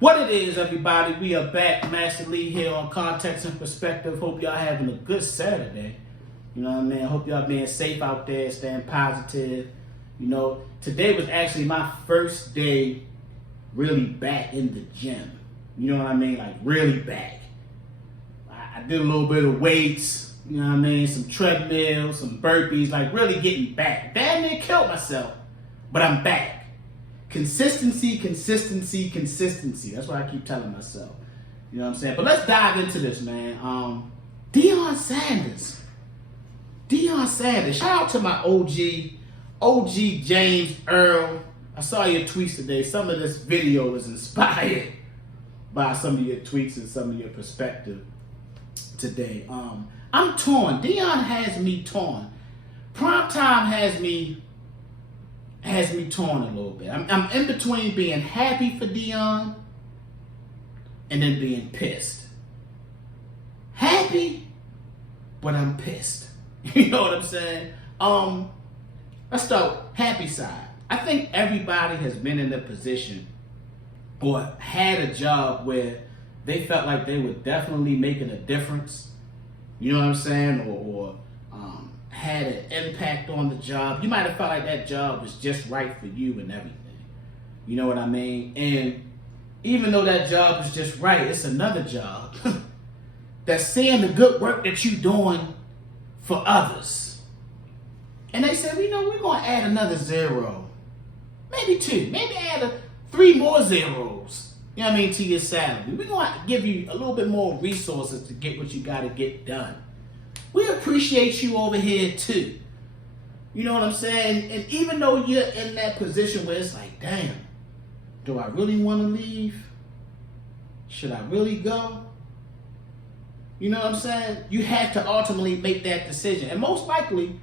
What it is, everybody, we are back, Master Lee here on Context and Perspective. Hope y'all having a good Saturday. You know what I mean? Hope y'all being safe out there, staying positive. You know, today was actually my first day really back in the gym. You know what I mean? Like really back. I did a little bit of weights, you know what I mean? Some treadmills, some burpees, like really getting back. Damn near killed myself, but I'm back. Consistency. That's what I keep telling myself. You know what I'm saying? But let's dive into this, man. Deion Sanders. Shout out to my OG James Earl. I saw your tweets today. Some of this video was inspired by some of your tweets and some of your perspective today. I'm torn. Deion has me torn. Primetime has me torn a little bit. I'm in between being happy for Deion and then being pissed. Happy, but I'm pissed. You know what I'm saying? Let's start happy side. I think everybody has been in a position or had a job where they felt like they were definitely making a difference. You know what I'm saying? Or had an impact on the job. You might have felt like that job was just right for you and everything. You know what I mean? And even though that job is just right, it's another job that's seeing the good work that you're doing for others. And they said, you know, we're going to add another zero. Maybe two. Maybe add 3 more zeros. You know what I mean? To your salary. We're going to give you a little bit more resources to get what you got to get done. We appreciate you over here too. You know what I'm saying? And even though you're in that position where it's like, damn, do I really want to leave? Should I really go? You know what I'm saying? You have to ultimately make that decision. And most likely,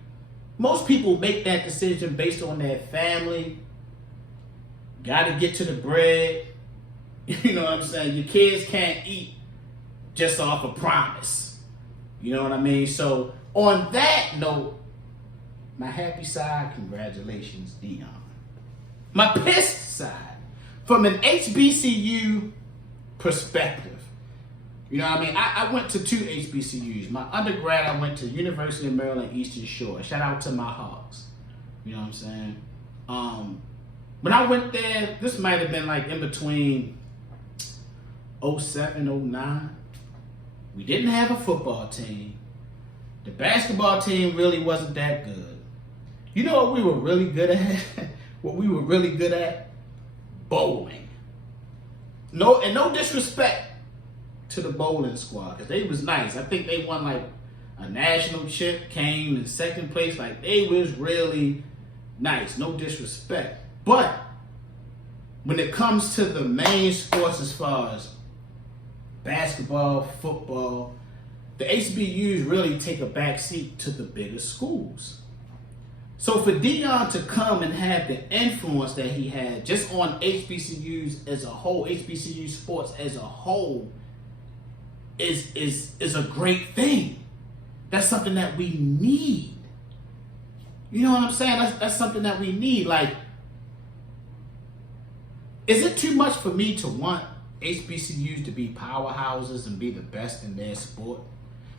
most people make that decision based on their family. Got to get to the bread. You know what I'm saying? Your kids can't eat just off a promise. You know what I mean? So on that note, my happy side, congratulations, Deion. My pissed side, from an HBCU perspective. You know what I mean? I went to 2 HBCUs. My undergrad, I went to University of Maryland, Eastern Shore. Shout out to my Hawks. You know what I'm saying? When I went there, this might have been like in between 07, 09. We didn't have a football team. The basketball team really wasn't that good. You know what we were really good at? Bowling. No disrespect to the bowling squad, because they was nice. I think they won like a national chip, came in second place. Like they was really nice. No disrespect. But when it comes to the main sports as far as basketball, football, the HBCUs really take a back seat to the bigger schools. So for Deion to come and have the influence that he had just on HBCUs as a whole, HBCU sports as a whole, is a great thing. That's something that we need. You know what I'm saying? That's something that we need. Like, is it too much for me to want HBCUs to be powerhouses and be the best in their sport?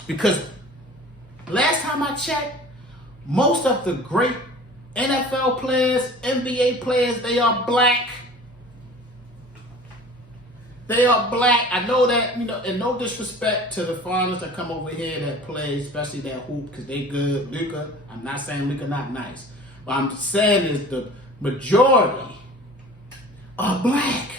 Because last time I checked, most of the great NFL players, NBA players, they are black. I know that, you know, and no disrespect to the foreigners that come over here that play, especially that hoop, because they good. Luka, I'm not saying Luka not nice. What I'm saying is the majority are black.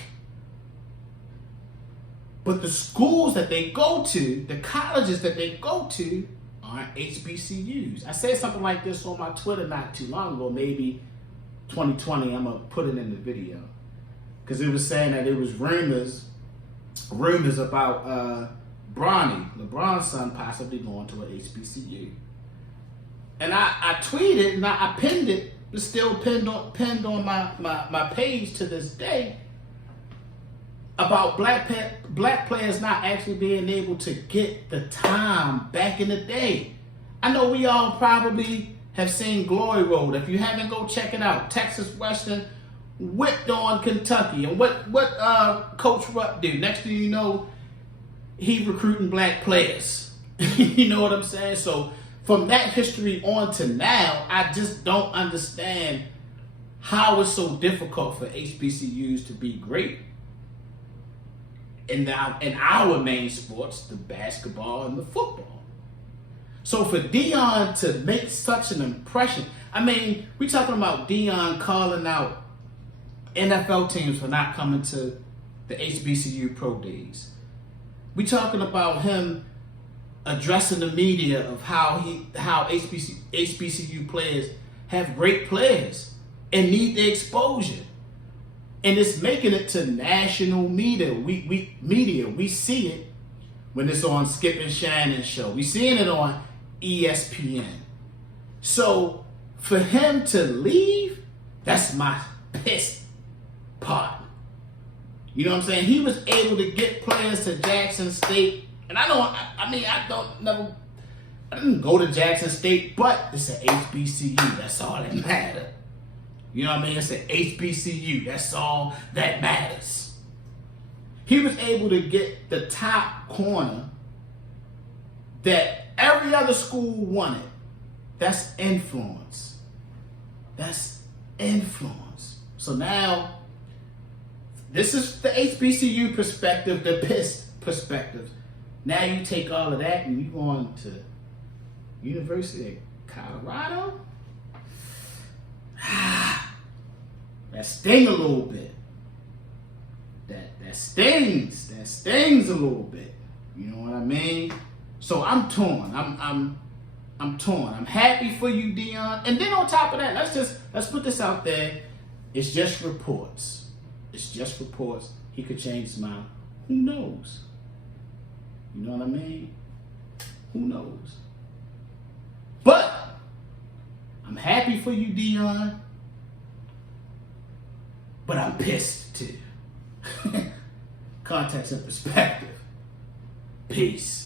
But the schools that they go to, the colleges that they go to, aren't HBCUs. I said something like this on my Twitter not too long ago, maybe 2020. I'm going to put it in the video. Because it was saying that it was rumors about Bronny, LeBron's son, possibly going to an HBCU. And I tweeted and I pinned it. It's still pinned on my page to this day, about black players not actually being able to get the time back in the day. I know we all probably have seen Glory Road. If you haven't, go check it out. Texas Western whipped on Kentucky. And what Coach Rupp do? Next thing you know, he recruiting black players. You know what I'm saying? So from that history on to now, I just don't understand how it's so difficult for HBCUs to be great in our main sports, the basketball and the football. So for Deion to make such an impression, I mean, we're talking about Deion calling out NFL teams for not coming to the HBCU Pro Days. We're talking about him addressing the media of how HBCU players have great players and need the exposure. And it's making it to national media. We see it when it's on Skip and Shannon's show. We seeing it on ESPN. So for him to leave, that's my pissed part. You know what I'm saying? He was able to get players to Jackson State. And I didn't go to Jackson State, but it's an HBCU. That's all that matters. You know what I mean? It's an HBCU. That's all that matters. He was able to get the top corner that every other school wanted. That's influence. That's influence. So now, this is the HBCU perspective, the pissed perspective. Now you take all of that and you go on to University of Colorado. That sting a little bit. That stings. That stings a little bit. You know what I mean? So I'm torn. I'm torn. I'm happy for you, Deion. And then on top of that, let's put this out there. It's just reports. It's just reports. He could change his mind. Who knows? You know what I mean? Who knows? But I'm happy for you, Deion. But I'm pissed too. Context and perspective. Peace.